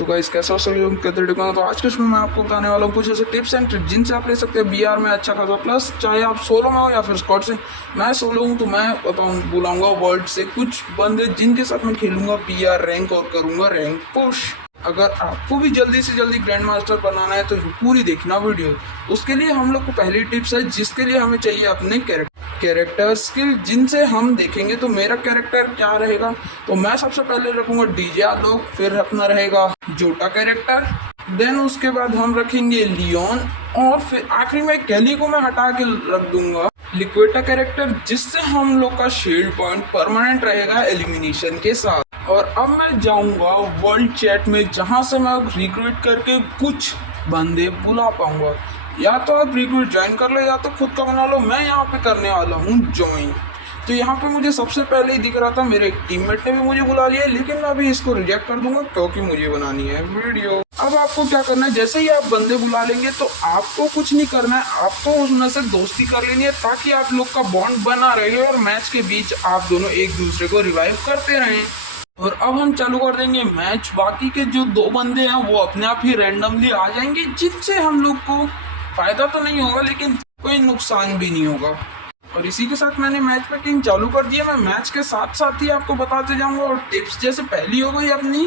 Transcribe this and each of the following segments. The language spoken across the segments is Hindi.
तो गाइस कैसा सभी लोग कहते हैं। तो आज के इसमें मैं आपको बताने वाला हूँ कुछ ऐसे टिप्स एंड ट्रिक्स जिनसे आप ले सकते हैं बीआर में अच्छा खासा प्लस, चाहे आप सोलो में हो या फिर स्क्वाड से। मैं सोलो हूँ तो मैं बुलाऊंगा वर्ल्ड से कुछ बंदे जिनके साथ मैं खेलूंगा बीआर रैंक और करूंगा रैंक पुश। अगर आपको भी जल्दी से जल्दी ग्रैंड मास्टर बनाना है तो पूरी देखना वीडियो। उसके लिए हम लोग को पहली टिप्स है जिसके लिए हमें चाहिए अपने कैरेक्टर स्किल जिनसे हम देखेंगे तो मेरा कैरेक्टर क्या रहेगा। तो मैं सबसे पहले रखूंगा डीजे आलोक, फिर अपना रहेगा जोटा कैरेक्टर, देन उसके बाद हम रखेंगे लियोन और फिर आखिरी में कैली को मैं हटा के रख दूंगा लिक्विटा कैरेक्टर, जिससे हम लोग का शील्ड पॉइंट परमानेंट रहेगा एलिमिनेशन के साथ। और अब मैं जाऊंगा वर्ल्ड चैट में जहां से मैं रिक्रूट करके कुछ बंदे बुला पाऊंगा। या तो आप रिक्रूट ज्वाइन कर लो या तो खुद का बना लो। मैं यहाँ पे करने वाला हूँ ज्वाइन। तो यहाँ पे मुझे सबसे पहले ही दिख रहा था, मेरे टीममेट ने भी मुझे बुला लिया, लेकिन मैं अभी इसको रिजेक्ट कर दूंगा क्योंकि मुझे बनानी है वीडियो। अब आपको क्या करना है, जैसे ही आप बंदे बुला लेंगे तो आपको कुछ नहीं करना है, आपको उसमें से दोस्ती कर लेनी है ताकि आप लोग का बॉन्ड बना रहे और मैच के बीच आप दोनों एक दूसरे को रिवाइव करते रहें। और अब हम चालू कर देंगे मैच। बाकी के जो दो बंदे हैं वो अपने आप ही रैंडमली आ जाएंगे, जिससे हम लोग को फायदा तो नहीं होगा लेकिन कोई नुकसान भी नहीं होगा। और इसी के साथ मैंने मैच पैकिंग चालू कर दिया। मैं मैच के साथ साथ ही आपको बताते जाऊंगा। और टिप्स जैसे पहली हो गई अपनी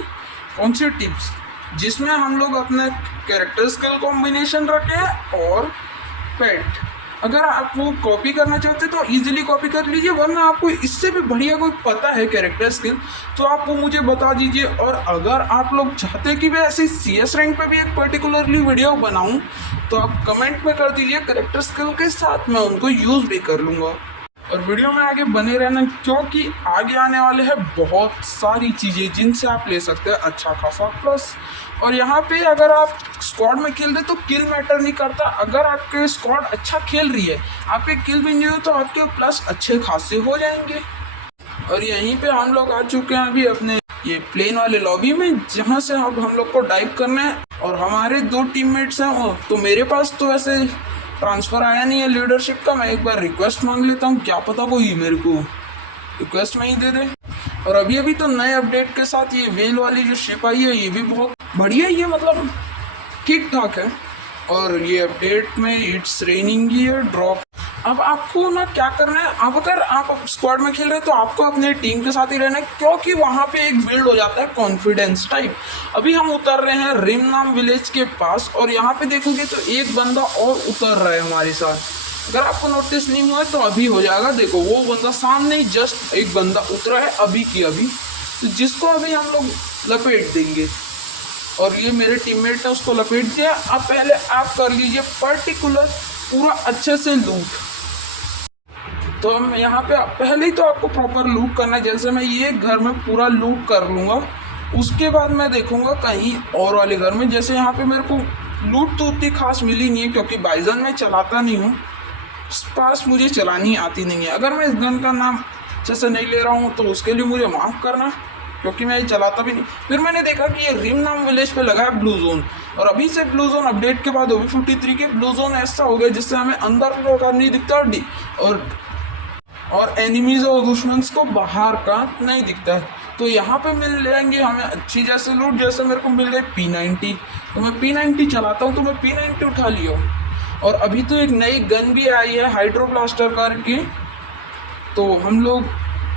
कौन सी टिप्स, जिसमें हम लोग अपने कैरेक्टर स्किल कॉम्बिनेशन रखें और पेट। अगर आप वो कॉपी करना चाहते तो इजीली कॉपी कर लीजिए, वरना आपको इससे भी बढ़िया कोई पता है कैरेक्टर स्किल तो आप वो मुझे बता दीजिए। और अगर आप लोग चाहते हैं कि मैं ऐसे CS रैंक पे भी एक पर्टिकुलरली वीडियो बनाऊं तो आप कमेंट में कर दीजिए, कैरेक्टर स्किल के साथ मैं उनको यूज़ भी कर लूँगा। और वीडियो में आगे बने रहना क्योंकि आगे आने वाले हैं बहुत सारी चीज़ें जिनसे आप ले सकते हैं अच्छा खासा प्लस। और यहाँ पे अगर आप स्क्वाड में खेल रहे तो किल मैटर नहीं करता। अगर आपके स्क्वाड अच्छा खेल रही है, आपके किल भी नहीं हो तो आपके प्लस अच्छे खासे हो जाएंगे। और यहीं पे हम लोग आ चुके हैं अभी अपने ये प्लेन वाले लॉबी में, जहाँ से अब हम लोग को डाइव करना है। और हमारे दो टीममेट्स हैं, तो मेरे पास तो वैसे ट्रांसफ़र आया नहीं है लीडरशिप का। मैं एक बार रिक्वेस्ट मांग लेता हूँ, क्या पता कोई मेरे को रिक्वेस्ट में ही दे दे। और अभी तो नए अपडेट के साथ ये वेल वाली जो शिप आई है ये भी बहुत बढ़िया है, ये मतलब ठीक ठाक है। और ये अपडेट में इट्स रेनिंग ईयर ड्रॉप। अब आपको ना क्या करना है, अब अगर आप स्क्वाड में खेल रहे हैं तो आपको अपने टीम के साथ ही रहना है, क्योंकि वहाँ पे एक बिल्ड हो जाता है कॉन्फिडेंस टाइप। अभी हम उतर रहे हैं रिम नाम विलेज के पास और यहाँ पे देखोगे तो एक बंदा और उतर रहा है हमारे साथ। अगर आपको नोटिस नहीं हुआ तो अभी हो जाएगा। देखो वो बंदा सामने ही जस्ट एक बंदा उतरा है अभी की अभी, तो जिसको अभी हम लोग लपेट देंगे। और ये मेरे टीममेट ने उसको लपेट दिया। अब पहले आप कर लीजिए पर्टिकुलर पूरा अच्छे से लूट। तो हम यहाँ पे पहले ही तो आपको प्रॉपर लूट करना है। जैसे मैं ये घर में पूरा लूट कर लूँगा, उसके बाद मैं देखूँगा कहीं और वाले घर में। जैसे यहाँ पे मेरे को लूट तो उतनी खास मिली नहीं है क्योंकि बाइजन में चलाता नहीं हूँ, पास मुझे चलानी आती नहीं है। अगर मैं इस गन का नाम अच्छे से नहीं ले रहा हूँ तो उसके लिए मुझे माफ़ करना, क्योंकि मैं ये चलाता भी नहीं। फिर मैंने देखा कि ये रिम नाम विलेज पे लगा है ब्लू जोन, और अभी से ब्लू जोन अपडेट के बाद OB53 के ब्लू जोन ऐसा हो गया जिससे हमें अंदर का नहीं दिखता और एनिमीज और दुश्मन्स को बाहर का नहीं दिखता है। तो यहाँ पे मिल जाएंगे हमें अच्छी जैसे लूट। जैसे मेरे को मिल गए P90, तो मैं P90 चलाता हूँ तो मैं P90 उठा लिया। और अभी तो एक नई गन भी आई है हाइड्रो ब्लास्टर करके, तो हम लोग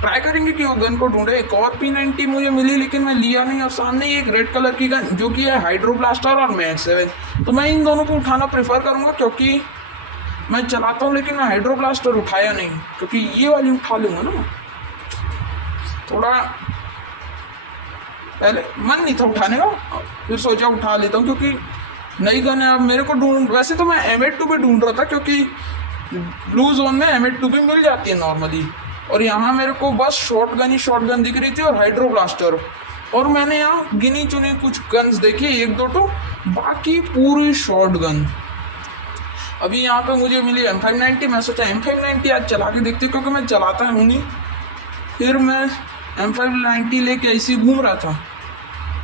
ट्राई करेंगे कि वो गन को ढूंढे। एक और P90 मुझे मिली लेकिन मैं लिया नहीं। और सामने ही एक रेड कलर की गन जो कि है हाइड्रो ब्लास्टर और मैग 7, तो मैं इन दोनों को उठाना प्रेफर करूँगा क्योंकि मैं चलाता हूँ। लेकिन मैं हाइड्रो ब्लास्टर उठाया नहीं क्योंकि ये वाली उठा लूँगा ना, थोड़ा पहले मन नहीं था उठाने का, फिर सोचा उठा लेता हूँ क्योंकि नई गन है। अब मेरे को वैसे तो मैं M82 भी ढूंढ रहा था क्योंकि ब्लू जोन में M82 भी मिल जाती है नॉर्मली। और यहाँ मेरे को बस शॉर्ट गन दिख रही थी और हाइड्रो ब्लास्टर। और मैंने यहाँ गिनी चुनी कुछ गन्स देखी, एक दो तो, बाकी पूरी शॉर्ट गन। अभी यहाँ पे मुझे मिली M590। मैं सोचा M590 आज चला के देखते क्योंकि मैं चलाता हूँ नहीं। फिर मैं M590 लेके ऐसे घूम रहा था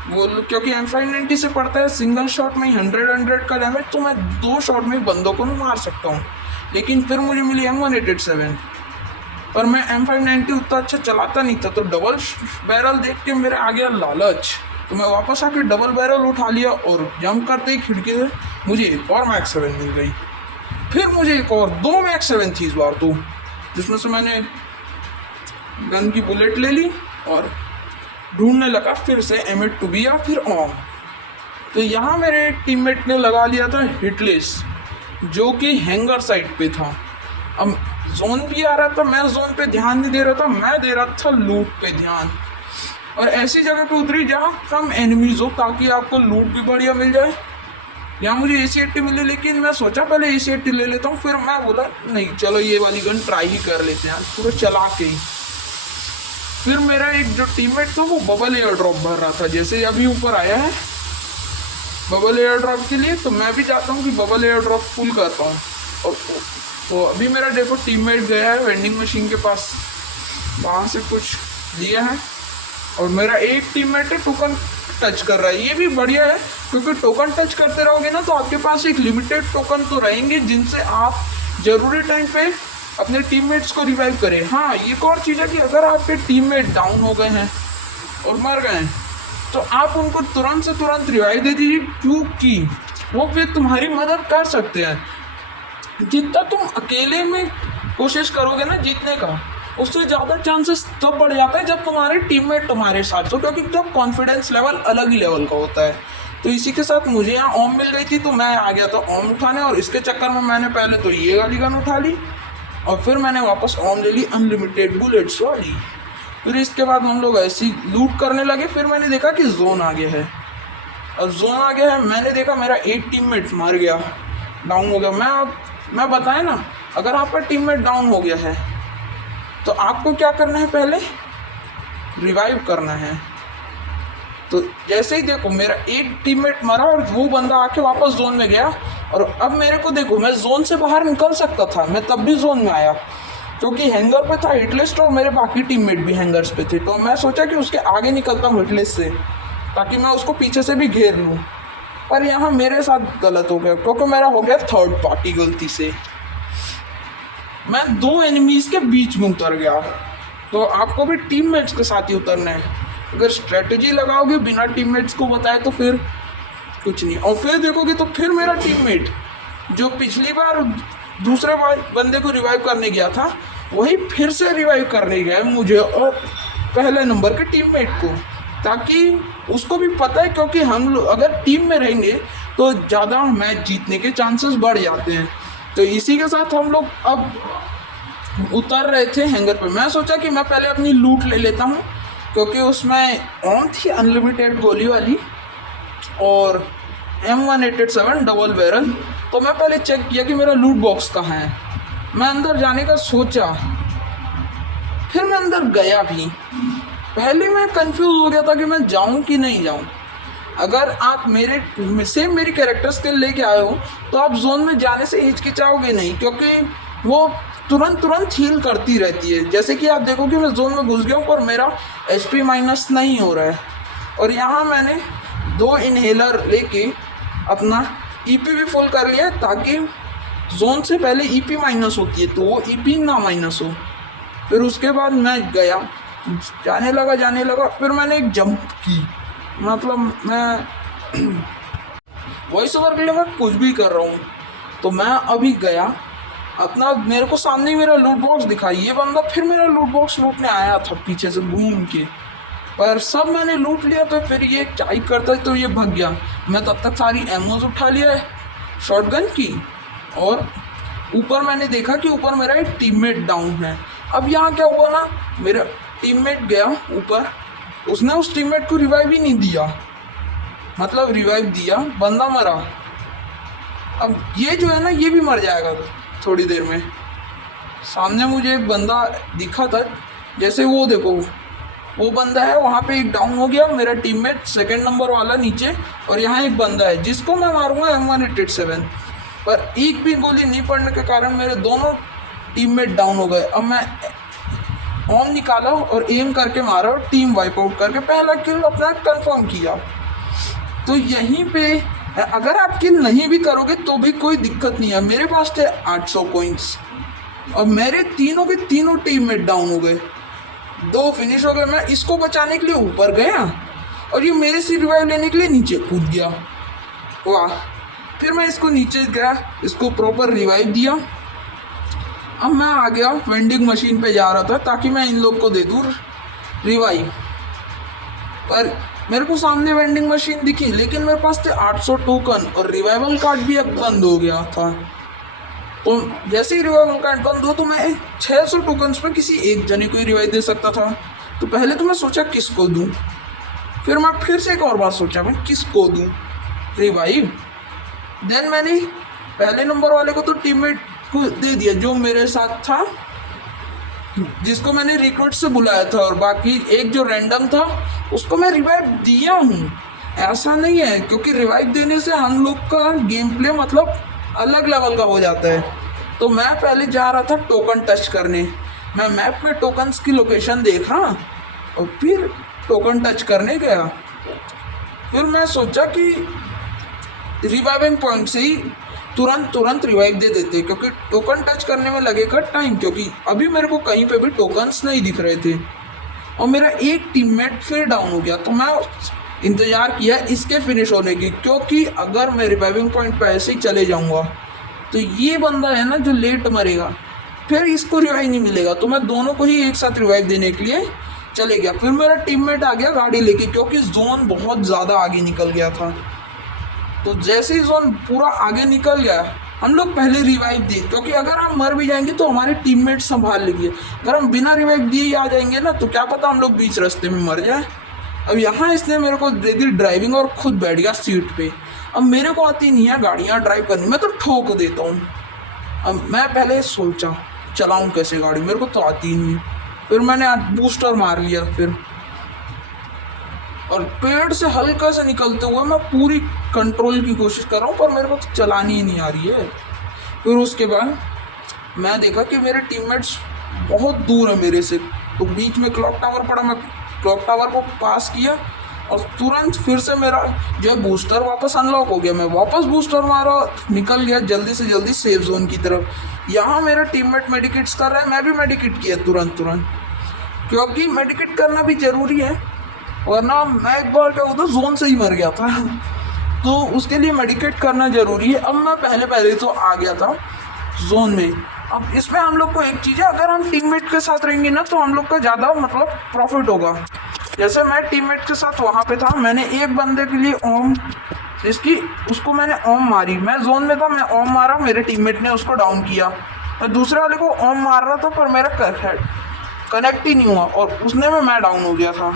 वो, क्योंकि M590 से पड़ता है सिंगल शॉट में 100 का डैमेज, तो मैं 2 शॉट में बंदों को मार सकता हूँ। लेकिन फिर मुझे मिली M187 और मैं M590 उतना अच्छा चलाता नहीं था, तो डबल बैरल देख के मेरे आ गया लालच। तो मैं वापस आके डबल बैरल उठा लिया और जंप करते ही खिड़की से मुझे एक और मैक 7 मिल गई। फिर मुझे एक और 2 मैक 7 थी इस बार तो, जिसमें से मैंने गन की बुलेट ले ली और ढूंढने लगा फिर से M8 या फिर ऑम। तो यहाँ मेरे टीममेट ने लगा लिया था हिटलेस, जो कि हैंगर साइड पे था। अब जोन भी आ रहा था, मैं जोन पे ध्यान नहीं दे रहा था, मैं दे रहा था लूट पे ध्यान। और ऐसी जगह पे उतरी जहाँ कम एनिमीज हो ताकि आपको लूट भी बढ़िया मिल जाए। यहाँ मुझे AC-80 मिली, लेकिन मैं सोचा पहले AC-80 ले लेता हूँ, फिर मैं बोला नहीं चलो ये वाली गन ट्राई ही कर लेते हैं पूरा चला के ही। फिर मेरा एक जो टीममेट था वो बबल एयर ड्रॉप भर रहा था, जैसे अभी ऊपर आया है बबल एयर ड्रॉप के लिए, तो मैं भी चाहता हूँ कि बबल एयर ड्रॉप फुल करता हूँ। और तो अभी मेरा देखो टीममेट गया है वेंडिंग मशीन के पास, वहाँ से कुछ लिया है और मेरा एक टीममेट है टोकन टच कर रहा है। ये भी बढ़िया है क्योंकि टोकन टच करते रहोगे ना तो आपके पास एक लिमिटेड टोकन तो रहेंगे जिनसे आप ज़रूरी टाइम पे अपने टीममेट्स को रिवाइव करें। हाँ, एक और चीज़ है कि अगर आपके टीममेट डाउन हो गए हैं और मर गए हैं तो आप उनको तुरंत से तुरंत रिवाइव दे दीजिए, क्योंकि वो फिर तुम्हारी मदद कर सकते हैं। जितना तुम अकेले में कोशिश करोगे ना जीतने का, उससे ज़्यादा चांसेस तब बढ़ जाता है जब तुम्हारे टीममेट तुम्हारे साथ हो, क्योंकि तब कॉन्फिडेंस लेवल अलग ही लेवल का होता है। तो इसी के साथ मुझे यहाँ ओम मिल गई थी तो मैं आ गया था ओम उठाने, और इसके चक्कर में मैंने पहले तो ये वाली गन उठा ली और फिर मैंने वापस ओम ले ली अनलिमिटेड बुलेट्स वाली। फिर इसके बाद हम लोग ऐसी लूट करने लगे। फिर मैंने देखा कि जोन आ गया है, और जोन आ गया है मैंने देखा मेरा एक टीममेट मर गया, डाउन हो गया। मैं बताएं ना, अगर आपका टीममेट डाउन हो गया है तो आपको क्या करना है, पहले रिवाइव करना है। तो जैसे ही देखो मेरा एक टीममेट मरा और वो बंदा आके वापस जोन में गया, और अब मेरे को देखो मैं जोन से बाहर निकल सकता था, मैं तब भी जोन में आया क्योंकि हैंगर पे था हिटलिस्ट और मेरे बाकी टीममेट भी हैंगर्स पे थे। तो मैं सोचा कि उसके आगे निकलता हूँ हिटलिस्ट से ताकि मैं उसको पीछे से भी घेर लूँ, पर यहाँ मेरे साथ गलत हो गया क्योंकि मेरा हो गया थर्ड पार्टी। गलती से मैं 2 एनिमीज़ के बीच में उतर गया। तो आपको भी टीममेट्स के साथ ही उतरना है। अगर स्ट्रेटजी लगाओगे बिना टीममेट्स को बताए तो फिर कुछ नहीं। और फिर देखोगे तो फिर मेरा टीममेट जो पिछली बार दूसरे बंदे को रिवाइव करने गया था, वही फिर से रिवाइव करने गया मुझे और पहले नंबर के टीममेट को, ताकि उसको भी पता है क्योंकि हम लोग अगर टीम में रहेंगे तो ज़्यादा मैच जीतने के चांसेस बढ़ जाते हैं। तो इसी के साथ हम लोग अब उतर रहे थे हैंगर पे। मैं सोचा कि मैं पहले अपनी लूट ले लेता हूँ क्योंकि उसमें ऑन थी अनलिमिटेड गोली वाली और M187 डबल बैरल। तो मैं पहले चेक किया कि मेरा लूट बॉक्स कहाँ है। मैं अंदर जाने का सोचा, फिर मैं अंदर गया भी। पहले मैं कंफ्यूज हो गया था कि मैं जाऊं कि नहीं जाऊं। अगर आप मेरी कैरेक्टर स्किल लेके आए हो तो आप जोन में जाने से हिचकिचाओगे नहीं, क्योंकि वो तुरंत हील करती रहती है। जैसे कि आप देखो कि मैं जोन में घुस गया हूँ पर मेरा HP माइनस नहीं हो रहा है। और यहाँ मैंने 2 इनहेलर लेके अपना EP भी फुल कर लिया है ताकि जोन से पहले EP माइनस होती है तो वो EP ना माइनस हो। फिर उसके बाद मैं गया, जाने लगा। फिर मैंने एक जंप की, मतलब मैं वॉइस ओवर के लिए मैं कुछ भी कर रहा हूँ। तो मैं अभी गया अपना, मेरे को सामने ही मेरा लूट बॉक्स दिखा। ये बंदा फिर मेरा लूट बॉक्स लूटने आया था पीछे से घूम के, पर सब मैंने लूट लिया। तो फिर ये चाई करता तो ये भाग गया। मैं तब तक सारी एमोज उठा लिया है शॉटगन की, और ऊपर मैंने देखा कि ऊपर मेरा एक टीममेट डाउन है। अब यहाँ क्या हुआ ना, मेरा टीममेट गया ऊपर, उसने उस टीममेट को रिवाइव ही नहीं दिया, मतलब रिवाइव दिया, बंदा मरा। अब ये जो है ना ये भी मर जाएगा थोड़ी देर में। सामने मुझे एक बंदा दिखा था, जैसे वो देखो वो बंदा है वहाँ पे एक डाउन हो गया मेरा टीममेट सेकंड नंबर वाला नीचे, और यहाँ एक बंदा है जिसको मैं मारूंगा M187, पर एक भी गोली नहीं पड़ने के कारण मेरे दोनों टीममेट डाउन हो गए। अब मैं ऑन निकाला और एम करके मारा और टीम वाइप आउट करके पहला किल अपना कंफर्म किया। तो यहीं पे अगर आप किल नहीं भी करोगे तो भी कोई दिक्कत नहीं है। मेरे पास थे 800 कॉइंस और मेरे तीनों के तीनों टीममेट डाउन हो गए, 2 फिनिश हो गए। मैं इसको बचाने के लिए ऊपर गया और ये मेरे से रिवाइव लेने के लिए नीचे कूद गया। वाह। फिर मैं इसको नीचे गया, इसको प्रॉपर रिवाइव दिया। अब मैं आ गया वेंडिंग मशीन पे जा रहा था ताकि मैं इन लोग को दे दूँ रिवाइव, पर मेरे को सामने वेंडिंग मशीन दिखी लेकिन मेरे पास थे 800 टोकन और रिवाइवल कार्ड भी अब बंद हो गया था। तो जैसे ही रिवाइवल कार्ड बंद हो तो मैं 600 टोकन्स पे किसी एक जने को ही रिवाइव दे सकता था। तो पहले तो मैं सोचा किसको दूँ, फिर मैं फिर से एक और बात सोचा मैं किसको दूँ रिवाइव। देन मैंने पहले नंबर वाले को तो टीममेट को दे दिया जो मेरे साथ था, जिसको मैंने रिक्रूट से बुलाया था, और बाकी एक जो रैंडम था उसको मैं रिवाइव दिया हूँ। ऐसा नहीं है, क्योंकि रिवाइव देने से हम लोग का गेम प्ले मतलब अलग लेवल का हो जाता है। तो मैं पहले जा रहा था टोकन टच करने, मैं मैप में टोकन्स की लोकेशन देखा और फिर टोकन टच करने गया। फिर मैं सोचा कि रिवाइविंग पॉइंट से ही तुरंत रिवाइव दे देते, क्योंकि टोकन टच करने में लगेगा टाइम, क्योंकि अभी मेरे को कहीं पे भी टोकन्स नहीं दिख रहे थे और मेरा एक टीममेट फिर डाउन हो गया। तो मैं इंतज़ार किया इसके फिनिश होने की, क्योंकि अगर मैं रिवाइविंग पॉइंट पे ऐसे ही चले जाऊंगा तो ये बंदा है ना जो लेट मरेगा, फिर इसको रिवाइव नहीं मिलेगा। तो मैं दोनों को ही एक साथ रिवाइव देने के लिए चले गया। फिर मेरा टीममेट आ गया गाड़ी लेके, क्योंकि जोन बहुत ज़्यादा आगे निकल गया था। तो जैसे ही जोन पूरा आगे निकल गया हम लोग पहले रिवाइव दिए, क्योंकि अगर हम मर भी जाएंगे तो हमारे टीममेट संभाल लेंगे। अगर हम बिना रिवाइव दिए ही आ जाएंगे ना तो क्या पता हम लोग बीच रास्ते में मर जाए। अब यहाँ इसने मेरे को दे दी ड्राइविंग और खुद बैठ गया सीट पे। अब मेरे को आती नहीं है गाड़ियाँ ड्राइव करनी, मैं तो ठोक देता हूँ। अब मैं पहले सोचा चलाऊँ कैसे गाड़ी, मेरे को तो आती ही नहीं। फिर मैंने बूस्टर मार लिया फिर, और पेड़ से हल्का से निकलते हुए मैं पूरी कंट्रोल की कोशिश कर रहा हूँ, पर मेरे को तो चलानी ही नहीं आ रही है। फिर उसके बाद मैं देखा कि मेरे टीममेट्स बहुत दूर है मेरे से, तो बीच में क्लॉक टावर पड़ा, मैं क्लॉक टावर को पास किया और तुरंत फिर से मेरा जो है बूस्टर वापस अनलॉक हो गया। मैं वापस बूस्टर मारा, निकल गया जल्दी से जल्दी सेफ जोन की तरफ। यहाँ मेरा टीममेट मेडिकेट्स कर रहा है, मैं भी मेडिकेट किया तुरंत, क्योंकि मेडिकेट करना भी ज़रूरी है, वरना मैं एक बार क्या होता जोन से ही मर गया था। तो उसके लिए मेडिकेट करना ज़रूरी है। अब मैं पहले तो आ गया था जोन में। अब इसमें हम लोग को एक चीज़ है, अगर हम टीममेट के साथ रहेंगे ना तो हम लोग का ज़्यादा मतलब प्रॉफिट होगा। जैसे मैं टीममेट के साथ वहाँ पे था, मैंने एक बंदे के लिए ओम उसको मैंने ओम मारी, मैं जोन में था, मैं ओम मारा, मेरे टीममेट ने उसको डाउन किया। मैं दूसरे वाले को ओम मार रहा था पर मेरा कनेक्ट ही नहीं हुआ और उसने में मैं डाउन हो गया था।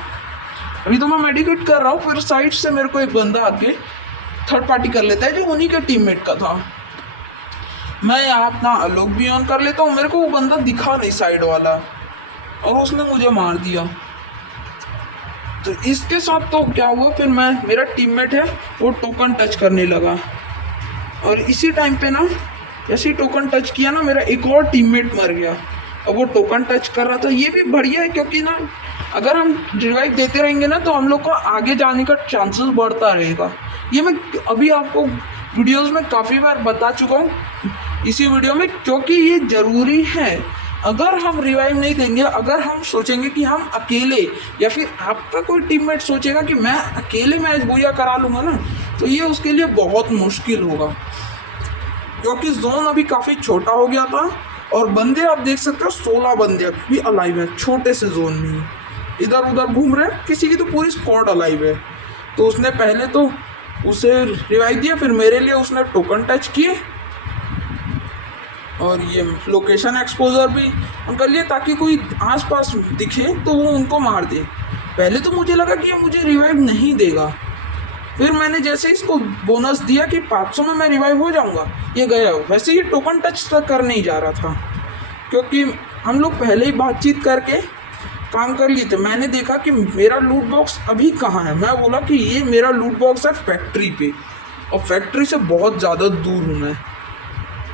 अभी तो मैं मेडिकेट कर रहा हूँ, फिर साइड से मेरे को एक बंदा आके थर्ड पार्टी कर लेता है जो उन्हीं के टीममेट का था। मैं यहाँ अपना अलोक भी ऑन कर लेता हूँ, मेरे को वो बंदा दिखा नहीं साइड वाला, और उसने मुझे मार दिया। तो इसके साथ तो क्या हुआ, फिर मेरा टीममेट है वो टोकन टच करने लगा, और इसी टाइम पे ना जैसे ही टोकन टच किया ना मेरा एक और टीममेट मर गया। और वो टोकन टच कर रहा था, ये भी बढ़िया है, क्योंकि ना अगर हम रिवाइव देते रहेंगे ना तो हम लोग को आगे जाने का चांसेस बढ़ता रहेगा। ये मैं अभी आपको वीडियोस में काफ़ी बार बता चुका हूँ इसी वीडियो में, क्योंकि ये ज़रूरी है। अगर हम रिवाइव नहीं देंगे, अगर हम सोचेंगे कि हम अकेले, या फिर आपका कोई टीममेट सोचेगा कि मैं अकेले मैच बुया करा लूँगा ना, तो ये उसके लिए बहुत मुश्किल होगा, क्योंकि जोन अभी काफ़ी छोटा हो गया था और बंदे आप देख सकते हो 16 बंदे अभी अलाइव है छोटे से जोन में, इधर उधर घूम रहे हैं, किसी की तो पूरी स्क्वाड अलाइव है। तो उसने पहले तो उसे रिवाइव दिया, फिर मेरे लिए उसने टोकन टच किए और ये लोकेशन एक्सपोजर भी कर लिए ताकि कोई आसपास दिखे तो वो उनको मार दे। पहले तो मुझे लगा कि ये मुझे रिवाइव नहीं देगा, फिर मैंने जैसे इसको बोनस दिया कि 500 में मैं रिवाइव हो जाऊंगा, ये गया। वैसे ये टोकन टच तक कर नहीं जा रहा था, क्योंकि हम लोग पहले ही बातचीत करके काम कर लिए थे। मैंने देखा कि मेरा लूट बॉक्स अभी कहाँ है, मैं बोला कि ये मेरा लूट बॉक्स है फैक्ट्री पे, और फैक्ट्री से बहुत ज़्यादा दूर हूँ मैं।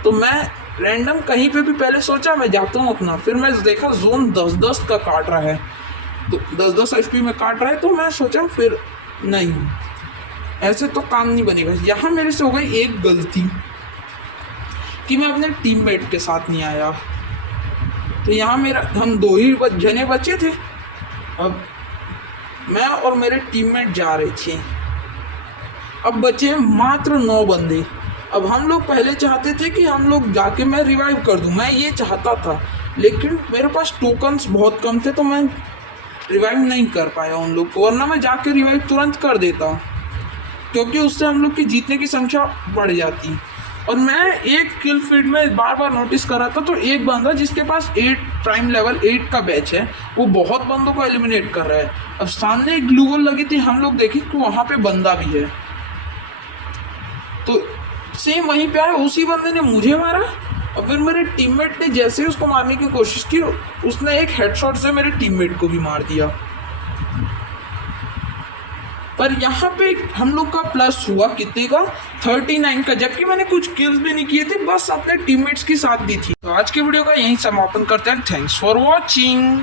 तो मैं रैंडम कहीं पे भी पहले सोचा मैं जाता हूँ अपना, फिर मैं देखा जोन 10-10 का काट रहा है, तो 10-10 HP में काट रहा है, तो मैं सोचा फिर नहीं, ऐसे तो काम नहीं बनेगा। यहाँ मेरे से हो गई एक गलती कि मैं अपने टीममेट के साथ नहीं आया। तो यहाँ हम 2 ही जने बचे थे। अब मैं और मेरे टीममेट जा रहे थे। अब बचे मात्र 9 बंदे। अब हम लोग पहले चाहते थे कि हम लोग जाके मैं रिवाइव कर दूं, मैं ये चाहता था, लेकिन मेरे पास टोकन्स बहुत कम थे तो मैं रिवाइव नहीं कर पाया उन लोग को, वरना मैं जाके रिवाइव तुरंत कर देता, क्योंकि उससे हम लोग की जीतने की संख्या बढ़ जाती। और मैं एक किल फीड में बार बार नोटिस कर रहा था, तो एक बंदा जिसके पास 8 प्राइम लेवल 8 का बैच है, वो बहुत बंदों को एलिमिनेट कर रहा है। अब सामने एक ग्लू वॉल लगी थी, हम लोग देखे कि वहाँ पे बंदा भी है, तो सेम वहीं पे आया, उसी बंदे ने मुझे मारा और फिर मेरे टीममेट ने जैसे ही उसको मारने की कोशिश की, उसने एक हेडशॉट से मेरे टीममेट को भी मार दिया। पर यहाँ पे हम लोग का प्लस हुआ कितने का, 39 का, जबकि मैंने कुछ किल्स भी नहीं किए थे, बस अपने टीममेट्स की साथ दी थी। तो आज के वीडियो का यहीं समापन करते हैं। Thanks for watching.